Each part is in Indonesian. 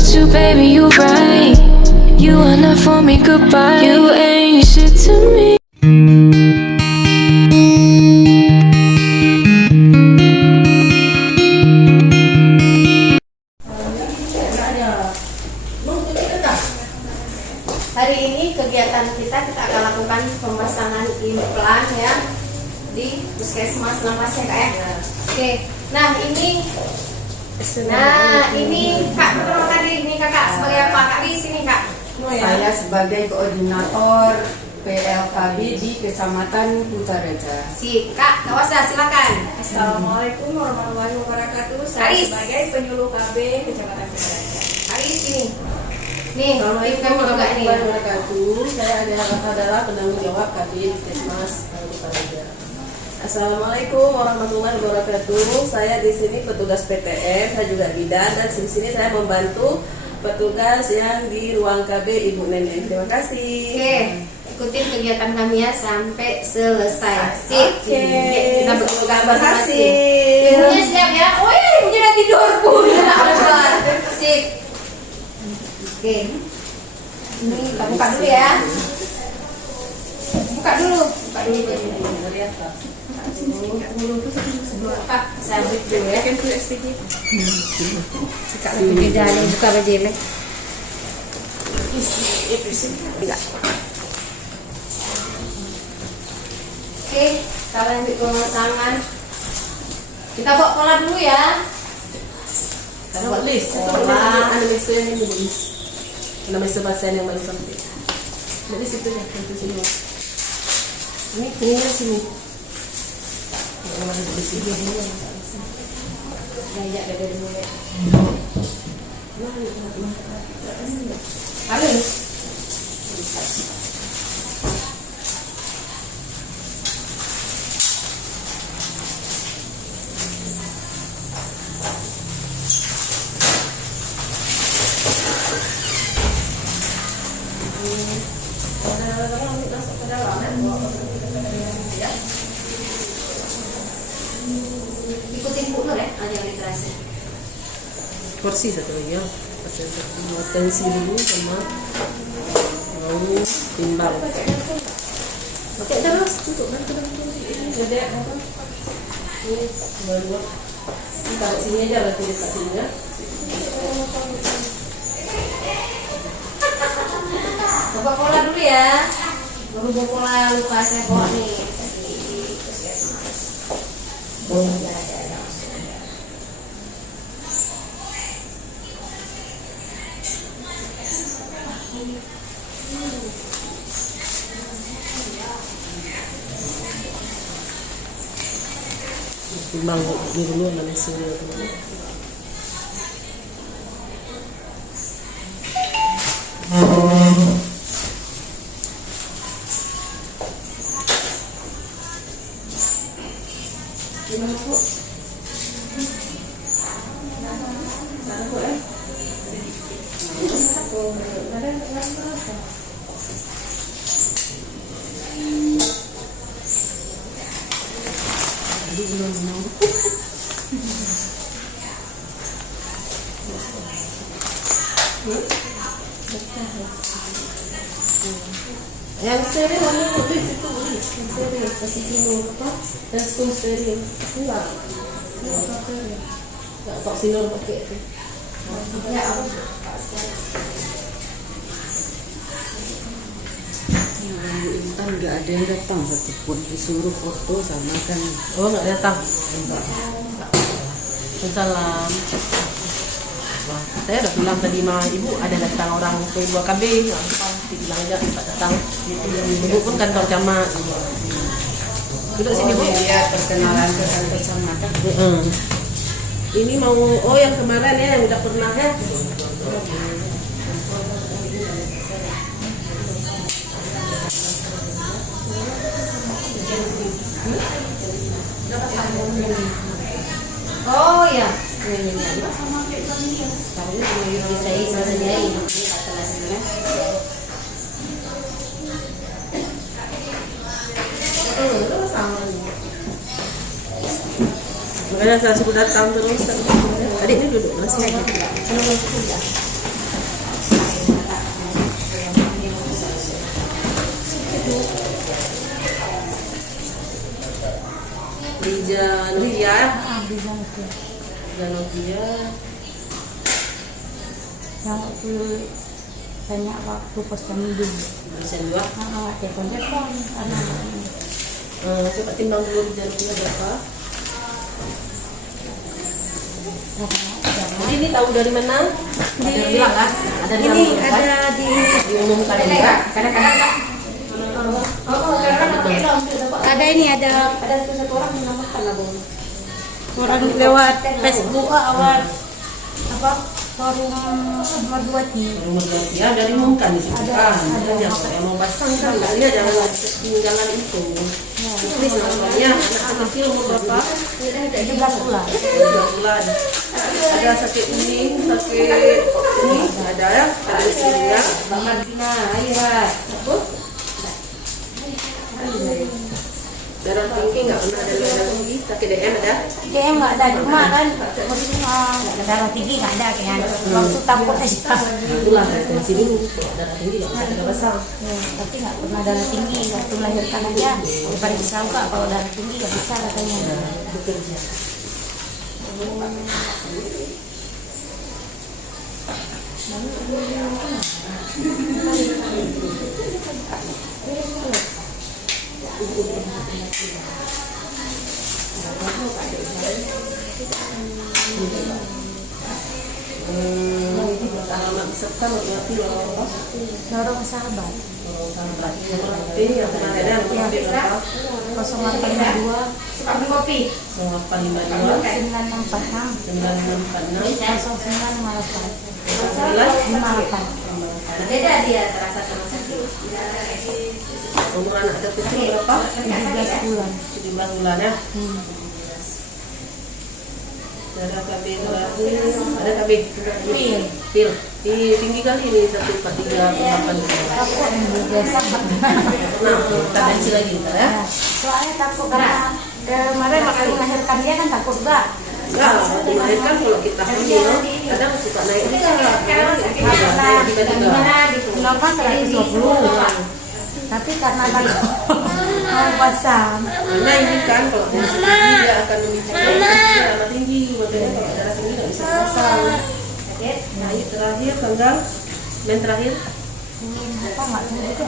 with you, baby, you right. You are not for me, goodbye. You ain't shit to me. Hari ini kegiatan kita akan lakukan pemasangan implan ya di puskesmas Lamas ya kak ya. Oke, nah ini kak pertama tadi ini kakak sebagai apa kak di sini kak? Saya sebagai koordinator PLKB di Kecamatan Kutareja. Si kak Kawasa silakan. Assalamualaikum warahmatullahi wabarakatuh. Saya Aris. sebagai penyuluh KB Kecamatan Kutareja. Aris ini. Nih, tim kami juga ini. Wabarakatuh. Saya adalah penanggung jawab KB Puskesmas Kutareja. Assalamualaikum warahmatullahi wabarakatuh. Saya di sini petugas PTM, saya juga bidan dan di sini saya membantu petugas yang di ruang KB Ibu Neneng. Terima kasih. Oke, ikutin kegiatan kami ya sampai selesai. Sip. Oke. Kita bertugas Terima masing-masing. kasih. Ibunya siap ya. Oh iya, ibunya udah tidur pun. Sip. Oke. Ini kita buka dulu ya. Buka dulu. Buka dulu. Pak, saya ambil dulu ya. Kan tuh SPG. Buka jalan, buka bajele. Oke, kita lanjut pemasangan. Kita bawa pola dulu ya. Kita buat List. pola. Analis itu yang ini list. Nama pasien yang paling penting. Jadi situ ya, itu sini. Ini pinggirnya sini. Diajak dari mulai. Halo. Ikutin Bu Nur ya, yang literasi. Kursi satu lagi ya. Mau tensi dulu sama mau timbang. Oke, terus tutup nanti jadi apa? Ini dua. Taruh sini aja berarti dekat sini ya. Bapak pola dulu ya. Baru pola luka saya bawa nih di puskesmas. Timbang dulu mana sini. Yang steril kamu di situ, yang steril kasih sini apa? Yang spoon steril, enggak tak sinur pakai itu. Ya, aku Intan nggak ada yang datang satupun, disuruh foto sama kan. Oh nggak datang. Salam. Wah, saya udah bilang tadi sama ibu ada datang orang P2KB, bilang aja tak datang. Ibu pun kantor camat. Duduk sini bu. Iya, perkenalan ke kantor kecamatan. Ini mau yang kemarin ya yang udah pernah ya. oh ya. Ini ada. Tahu saya sediain. Ini kata lainnya. Makanya saya sudah datang terus. Adik ini duduk masih. Zanogia. Yang waktu banyak waktu posyandu. Desain dua. Telepon Coba timbang dulu di Zanogia berapa? Jadi ini tahu dari mana? Ada yang bilang kan? Ada di ini dalam kan? ada di Diumumkan juga. Kadang-kadang ada ini ada satu orang yang namakan lah Bung. orang lewat Facebook awal apa forum Merduati. Nomor 2 ya udah diumumkan di situ kan. Ada yang mau pasang kan kalian jangan itu. Tulis namanya anak kecil umur berapa? 17 bulan. 12 bulan. Ada sakit ini, sakit ini ada ya, ada istrinya. Mbak Martina, ayo Apa? Darah tinggi nggak pernah ada darah tinggi, sakit DM ada? Kayaknya nggak ada cuma kan darah tinggi nggak ada kayaknya. Waktu takut aja. Itulah referensi dulu. Darah tinggi nggak bisa ada pasang. Tapi nggak pernah darah tinggi waktu melahirkan aja. Diperiksa juga kalau darah tinggi nggak bisa katanya. Bekerja. Alamat peserta berarti apa? Dorong sahabat. Yang kemarin ada nomor berapa? 0852 suka beli kopi. 0852 9646 9646 0958. Beda dia terasa sama sakit. Umur anak kecil berapa? 17 bulan. 17 bulan ya. Darah KB terakhir ada KB pil tinggi kali ini 143,8. Takut biasa. Nah kita tensi lagi ntar ya. Soalnya takut karena kemarin waktu melahirkan dia kan takut enggak. Enggak, waktu melahirkan kalau kita hamil kadang suka naik juga. Naik tiba-tiba. Kenapa 120? Tapi karena takut mau pasang. Karena ini kan kalau tensi tinggi dia akan memicu darah tinggi. Makanya kalau darah tinggi nggak bisa pasang. Nah ini terakhir tanggal men terakhir. Apa nggak tahu juga.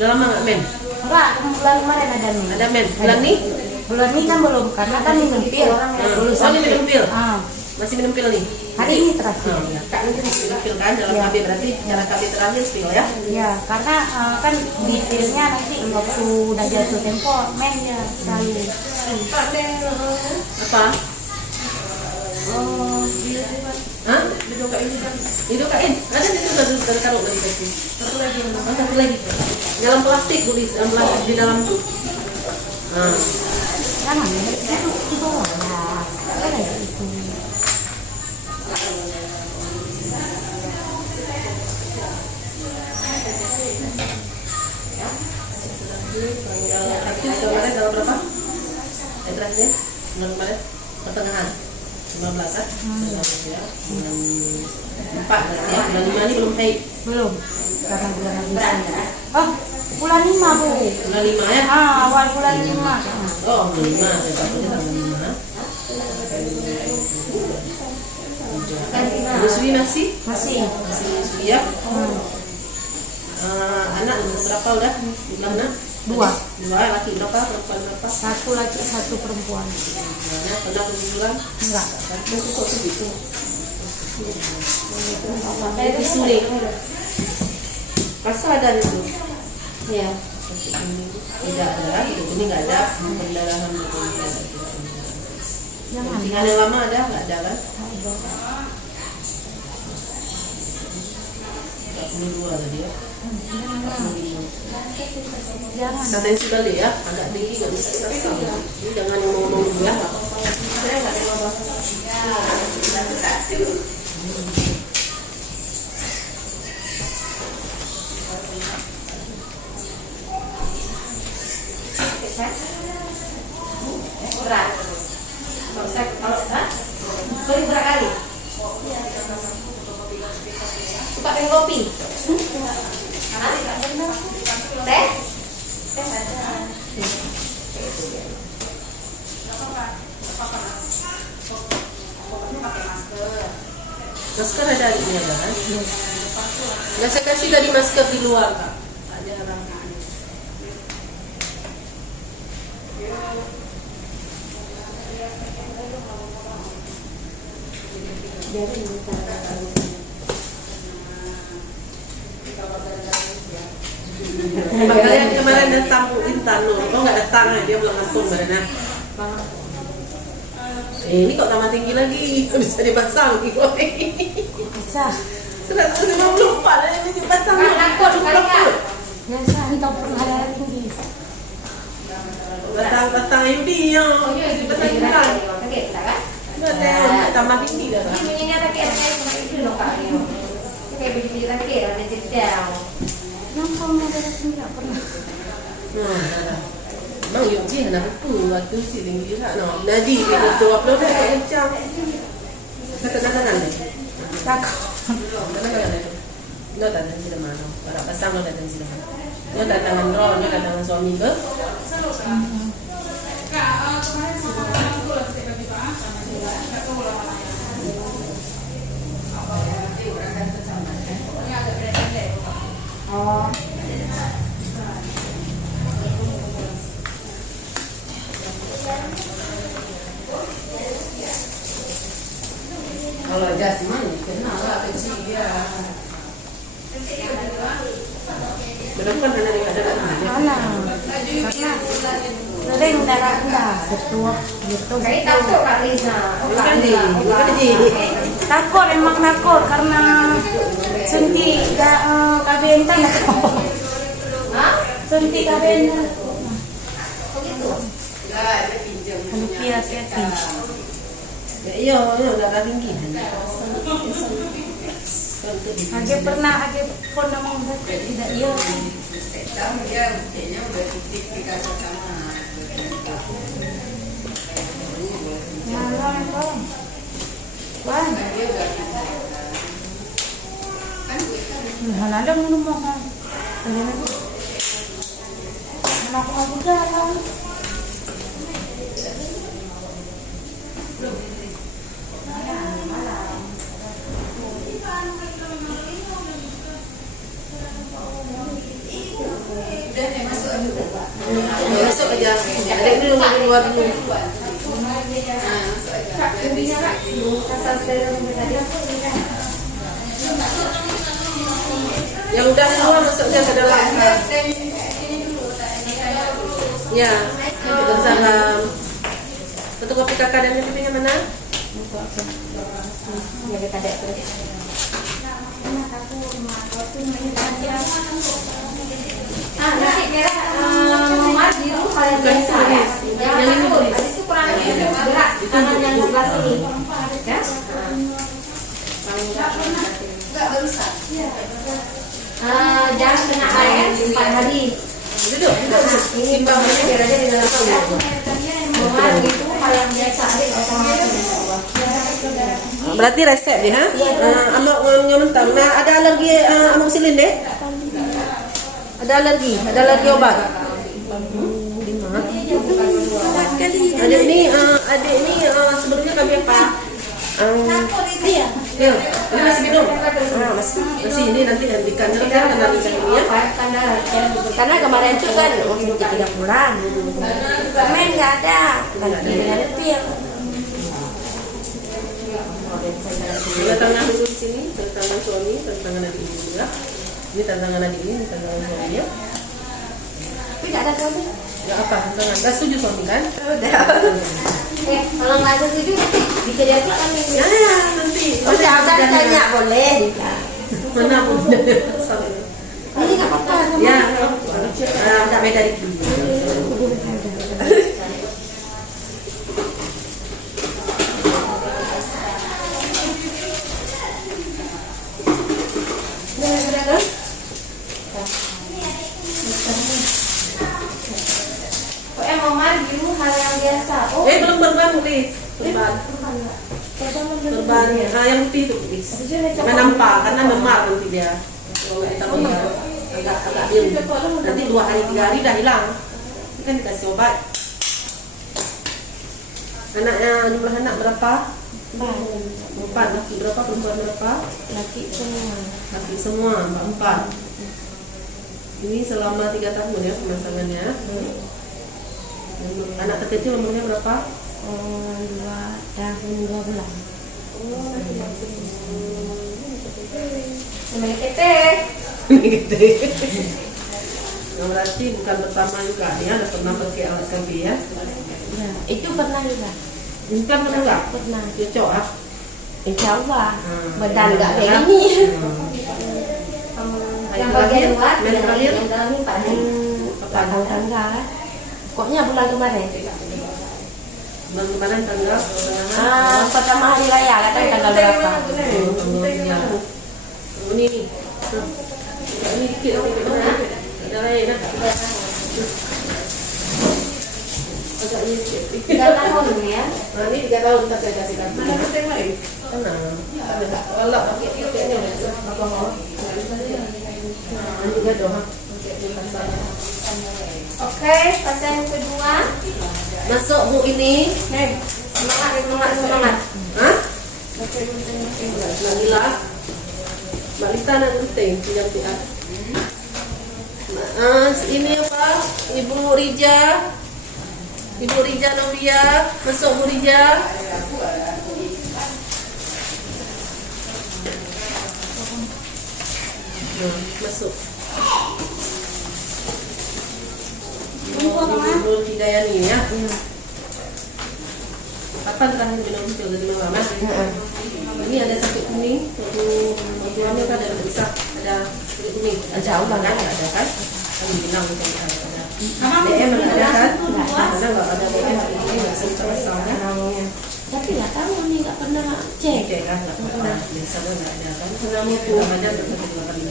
Udah lama nggak men? Enggak, bulan kemarin ada nih. Ada men. Bulan nih? Bulan ini kan belum karena kan minum pil. Oh ini minum pil? Ah, Masih minum pil nih? hari ini terakhir. Kak mungkin minum pil kan dalam KB berarti cara KB terakhir pil ya? Ya, karena kan di pilnya nanti waktu udah jatuh tempo men ya selalu. Apa? Oh, Hah? Didokain? Ada di situ dari karung lagi kasih. Satu lagi. Dalam plastik tulis, dalam plastik di dalam tuh. Nah, jangan itu bawah lah. Apa lagi itu? tanggal 1 kemarin tanggal berapa? Terakhirnya bulan kemarin pertengahan 15 kan? Ya, bulan 4 berarti ya. Bulan 5 ini belum haid. Belum. Karena bulan habis. Oh, bulan 5 Bu. Bulan 5 ya? Awal bulan 5. Oh, bulan 5. Saya takutnya tanggal 5. Menyusui masih? Masih. Masih menyusui ya? Anak berapa udah? Jumlah anak? 2. 2, laki berapa? Perempuan berapa? 1 laki 1 perempuan. Pernah keguguran? Enggak. Itu kok segitu? Di sini. Rasa ada itu? Iya. Tidak ada, ini nggak ada pendarahan Jangan. tinggal yang lama ada nggak ada kan? 42 tadi ya. 45. Jangan. Katanya sih balik ya, agak tinggi nggak bisa dipasang. Ini jangan ngomong-ngomong dulu ya. Saya nggak ada apa-apa. Berat. Kalau berat, beli berapa kali? Suka minum kopi? Teh? Masker ada adiknya kan? Nggak saya kasih tadi masker di luar kak. Ada orang. Makanya kemarin datang Intan Nur, oh nggak datang ya, dia belum ngampung badannya. Ini kok tambah tinggi lagi, bisa dipasang gitu. Bisa. 154 dan ini dipasang. Takut kali ya. Biasa kita pernah ada tinggi. Pasang ini ya, dipasang Intan. Oke, kita kan? Nggak tambah tinggi dah. Ini bunyinya tapi ada itu loh kak. Kayak begini lagi ada jeda. Kenapa mau ada tinggi nggak pernah? Mang Yong Ji anak aku waktu si tinggi juga no. Nadi dia tu upload dah macam. Kata-kata deh. Takut. Kata-kata deh. Lo datang sini mana? Kalau pasang lo datang sini. Lo datang dengan lo datang dengan suami ke? Oh. Kalau jasmani kenal lah kecil dia. Berapa kan ada Mana? Karena sering darah rendah, setua gitu. Kayak takut kak Lisa. Takut emang takut karena suntik KBN kan takut. Hah? Suntik KBN. Oh gitu. Kalau hati-hati. Iya, darah tinggi. Age pernah pun nama tidak iya. Malam kau. Wan. Ada minum makan. Anak aku jalan. Masuk aja. Ada dulu di luar dulu. Yang udah di luar masuknya ke dalam. Ya, Waalaikumsalam. Untuk kopi kakak dan kopi yang mana? Jadi kadek terus. Nanti merah nomor biru kalian biasa ya. Yang itu, habis itu kurang berat tangan yang sebelah sini. Ya? Enggak bisa. Jangan kena air 4 hari. Duduk. Ini bawahnya biar aja di dalam ya. Nomor gitu kalau yang biasa Berarti resep deh, ha? Amak orangnya mentang. Nah, ada alergi amak silin deh? Ada alergi obat. Adik ini sebelumnya kami apa? Ya, ini masih minum. Masih ini nanti hentikan dulu kan karena ini ya. Karena kemarin itu kan waktu 3 bulan. Kemarin nggak ada. Dengan itu yang Tantangan dulu di sini, tantangan suami, tantangan adik ini juga. Ini tantangan adik ini tantangan suaminya. tapi nggak ada suami. Ya apa tantangan? Gak setuju suami kan? Udah. Kalau nggak setuju bisa diapakan ini? Ya nanti. Udah abang tanya boleh. Mana pun Ini nggak apa-apa sama. ya, tak beda dikit. Kok memar biru hal yang biasa. Oh, Belum berban putih. Berban. Yang putih itu putih. Jangan nampak karena memar nanti dia. Kalau nggak ditambah agak biru. Nanti 2 hari 3 hari dah hilang. Ini kan dikasih obat. Anaknya jumlah anak berapa? 4, laki berapa, perempuan berapa? laki semua. Laki semua, 4. Ini selama 3 tahun ya pemasangannya. Anak terkecil umurnya berapa? 2 tahun 2 bulan. Memiliki Gitu. Nah, berarti bukan pertama juga ya, ada pernah pakai alat kaki ya? Ya, itu pernah juga. Bukan pernah nggak? Pernah. Cocok ah? Insya Allah. Hmm. Badan nggak kayak Ya. gini. yang bagian luar, yang terakhir? yang dalam ini Pak. Nggak tahu tanggal. Pokoknya bulan kemarin. Bulan kemarin tanggal pertengahan. Pertama hari raya, katanya tanggal berapa? Ini nih. Ini dikit, ada lain nah. Agak ini dikit. 3 tahun ya. Nah, ini 3 tahun kita saya kasih lagi. Mana penting lain? Tenang. Ada tak? Kalau pakai-pakainya apa mau? Nah, juga doang. Oke, pasien yang kedua. Masuk Bu ini. Semangat. Hah? Mbak Lila. Mbak Lita nak penting pinjam PA. Ini apa? Ibu Rija. Ibu Rija Novia. Masuk Bu Rija. Masuk. Ibu Hidayani ya. Kapan terakhir minum pil dari mama? Ini ada sakit kuning. Waktu hamil kan ada bisa ada kulit kuning. Ada Allah kan? Ada kan? Kami bilang mungkin ada. DM ada kan? Ada nggak ada DM ini nggak sempat masalah kan? Tapi nggak tahu nih, nggak pernah cek. Oke kan? Nggak pernah. Bisa nggak ada kan? Karena mau pulang aja berapa kali.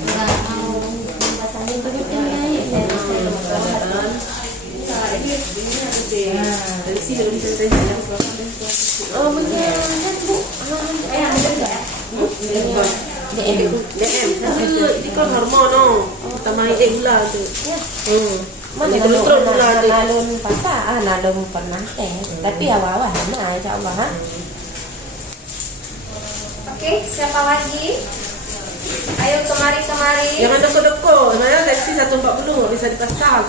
Pasangan begitu Dari sini belum bisa tanya. Oh benar Bu. Ada nggak? DM. Ini kan hormon no. Tambahin gula tu. Mana Terus gula tu. nalun pasal, nalun pernah tapi awal-awal mana insya Allah ha. Oke, siapa lagi? Ayo kemari. Jangan doko-doko. Mana taksi 140 nggak bisa dipasang.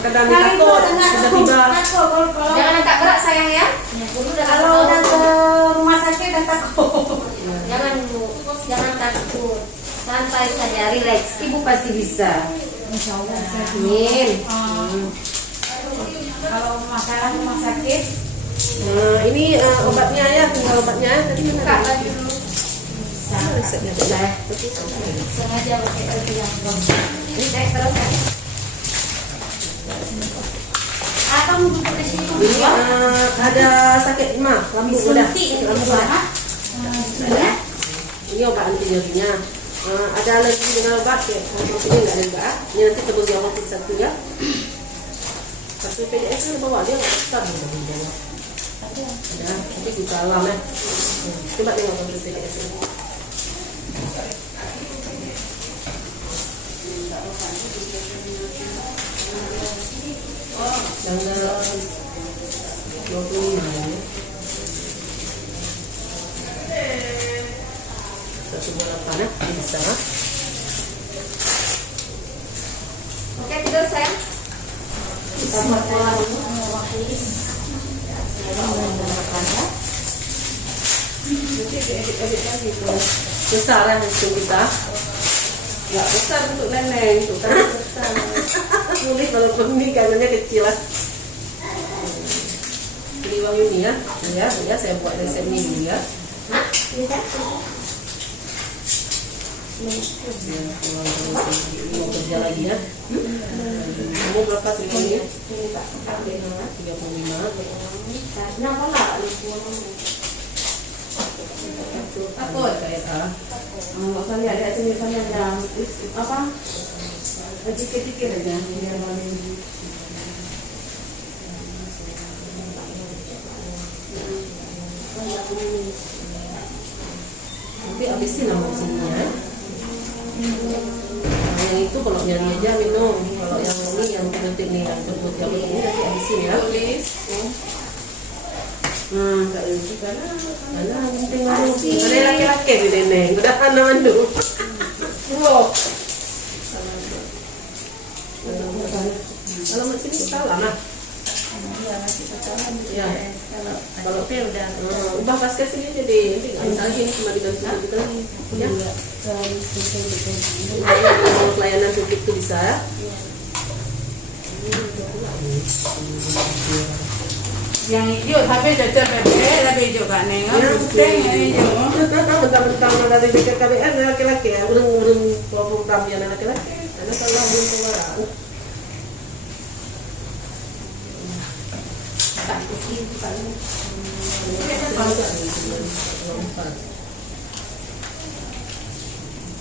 Kadang takut tiba-tiba. Jangan angkat berat sayang ya. Kalau udah ke rumah sakit udah takut. Jangan Bu, jangan takut. Santai saja, relax. Ibu pasti bisa. Insya Allah bisa. Amin. Kalau masalah rumah sakit Ini obatnya ya, tinggal obatnya. Tadi Buka mana? baju dulu. Sengaja pakai baju yang bagus. Terus ya. atau mau duduk di sini Ini ada sakit mah, lambung udah. Lambung udah. Ini obat anti nyerinya. Ada alergi dengan obat ya? Maksudnya nggak ada enggak? Ini nanti tebus yang waktu satu ya. Satu PDS kan bawa dia nggak bisa menjawab. Ada, tapi juga alam ya. Coba tengok kalau PDS ini. Tanggal 25 ya. 128 ya, bisa. Oke, tidur sayang. Kita buat pola dulu. Besar lah itu kita. Nggak besar untuk nenek itu kan besar. Sulit walaupun ini kayaknya kecil lah. Ini uang ini ya, ya saya buat resep ini dulu ya. Bisa. Mau kerja lagi ya. Kamu berapa semuanya? 35. Kenapa nggak? Takut kayak nggak usah lihat ada tulisannya ada apa? Dikit-dikit aja. Nanti habisin lah maksudnya. Yang itu kalau nyari aja minum. Kalau yang ini yang penting nih yang sebut yang ini nanti habisin ya. Kak Yuki karena penting banget. Ada laki-laki di Neneng, udah anak mandu. Wow. Kalau macam ini salah nah. Iya, masih pacaran gitu Iya. ya. Kalau KTP udah Ubah pas kasih jadi nanti misalnya ini cuma diganti gitu ya. Kalau pelayanan publik itu bisa ya. yang hijau tapi cocok bebek tapi hijau kan nengok putih yang hijau. Mentang-mentang dari dekat KBR laki-laki ya, urung kelompok tampilan laki-laki. Karena kalau belum keluar.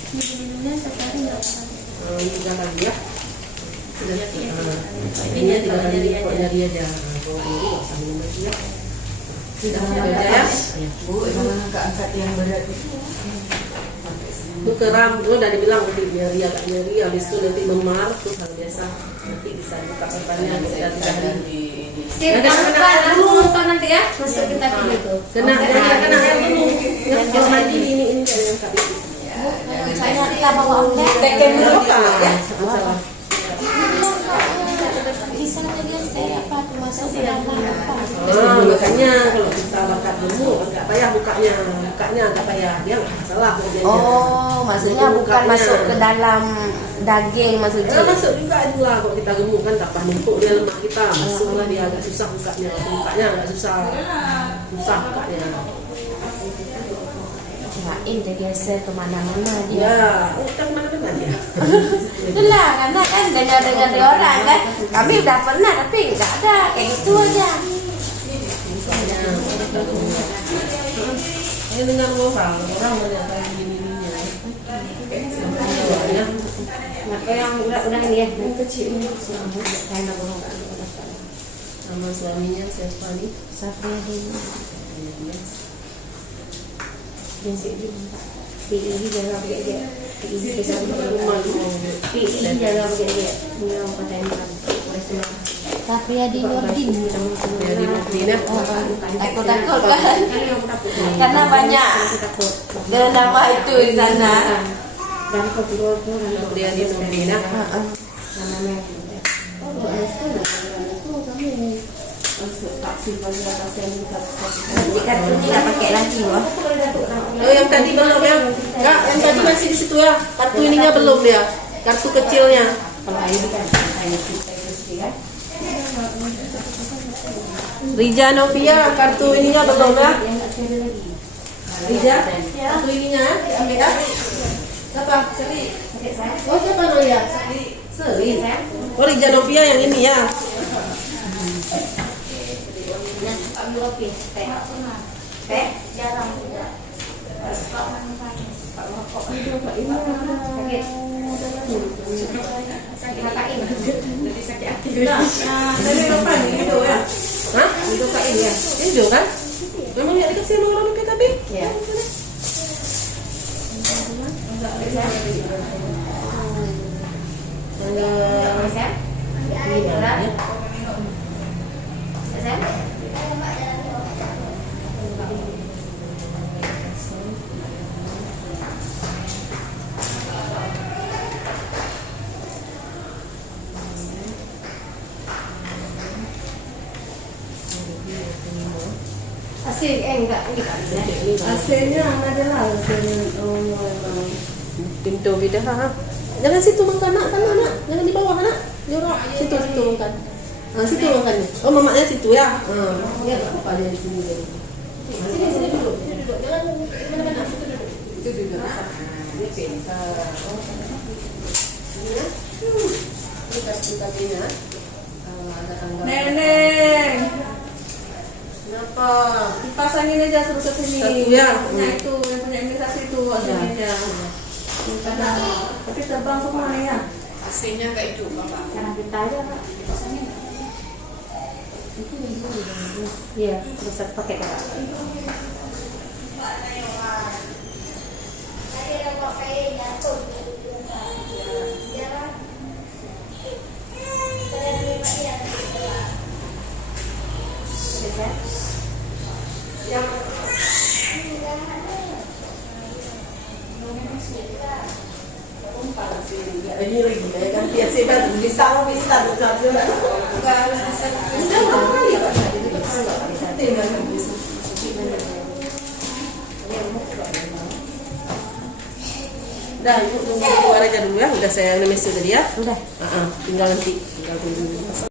Minumnya sekali nggak apa-apa. 3 kali ya. Sudah Ini ya, 3 kali kalau nyari aja. Kalau ini nggak usah minum lagi ya. Sudah Jangan aja angkat ya. Bu, jangan angkat yang berat itu. Itu keram, udah dibilang nanti nyeri agak nyeri, habis itu nanti memar, terus hal biasa. Nanti bisa buka perbannya, bisa dicari. Sip, jangan lupa aku nonton nanti ya. Masuk kita video tuh. Kena air dulu. Yang mandi ini dari yang kak itu. Saya kita bawa ombak. Tekan dulu ya. Bisa jadi saya apa tuh masuk ke dalam apa? Makanya kalau kita bakar dulu nggak payah bukanya nggak payah, dia nggak masalah kerjanya. Oh, maksudnya Jadi bukan bukanya. masuk ke dalam daging maksudnya. Masuk juga lah kalau kita gemuk kan tak numpuk dia lemak kita, masuklah dia agak susah bukanya nggak susah bukanya. Kirain dia geser kemana-mana dia. Ya, kita kemana-mana dia. Itulah karena kan dengar-dengar dari orang kan. Kami udah pernah tapi nggak ada kayak gitu aja. Ini dengar orang banyak gini-gininya. Nah, yang udah ini ya, yang kecil ini Sama suaminya siapa nih? Safriadin. PI jaga begini. PI jaga begini. Dia pakai Safriadin Nurdin. Takut kan? Karena banyak nama itu di sana. Dan Dia di Nurdina. Jika tu tidak pakai lagi loh. Yang tadi belum ya? Enggak, yang tadi masih di situ ya. Kartu ininya belum ya. Kartu kecilnya. Rija Novia, kartu ininya belum ya? Rija, kartu ininya ya? Ambil ya? Siapa? Seri. Oh, siapa Novia? Seri. Oh, Rija Novia yang ini ya. Jarang Dari depan ini itu ya? Hah? Itu Kak ini ya? Ini kan? Memang ya dikasih sama orang PKB? ya. Asik enggak AC-nya ada lah. Pintu beda ha. Jangan situ makan nak, sana nak. Jangan di bawah nak. Jorok. Situ makan. Situ makan. Oh, mamanya situ ya. Ya enggak apa-apa dia di sini jadi. Sini dulu. Jangan mana-mana. Situ duduk. Situ duduk. Dia pintar. Ini ya. Ini kasih kakinya. Ada tanggal. Neneng. Kenapa? Dipasangin aja terus ke sini. Satu ya. Punya itu, yang punya imunisasi itu aslinya aja. Karena tapi terbang semua nih ya. AC-nya nggak hidup, Bapak. karena kita aja Pak. Iya, bisa pakai Kak. Ini lagi ya kan biasa banget bisa juga. Enggak harus diservis. Dah, ibu tunggu keluar aja dulu ya. Udah saya ngemis sudah dia. Udah. Tinggal nanti, tinggal tunggu masak.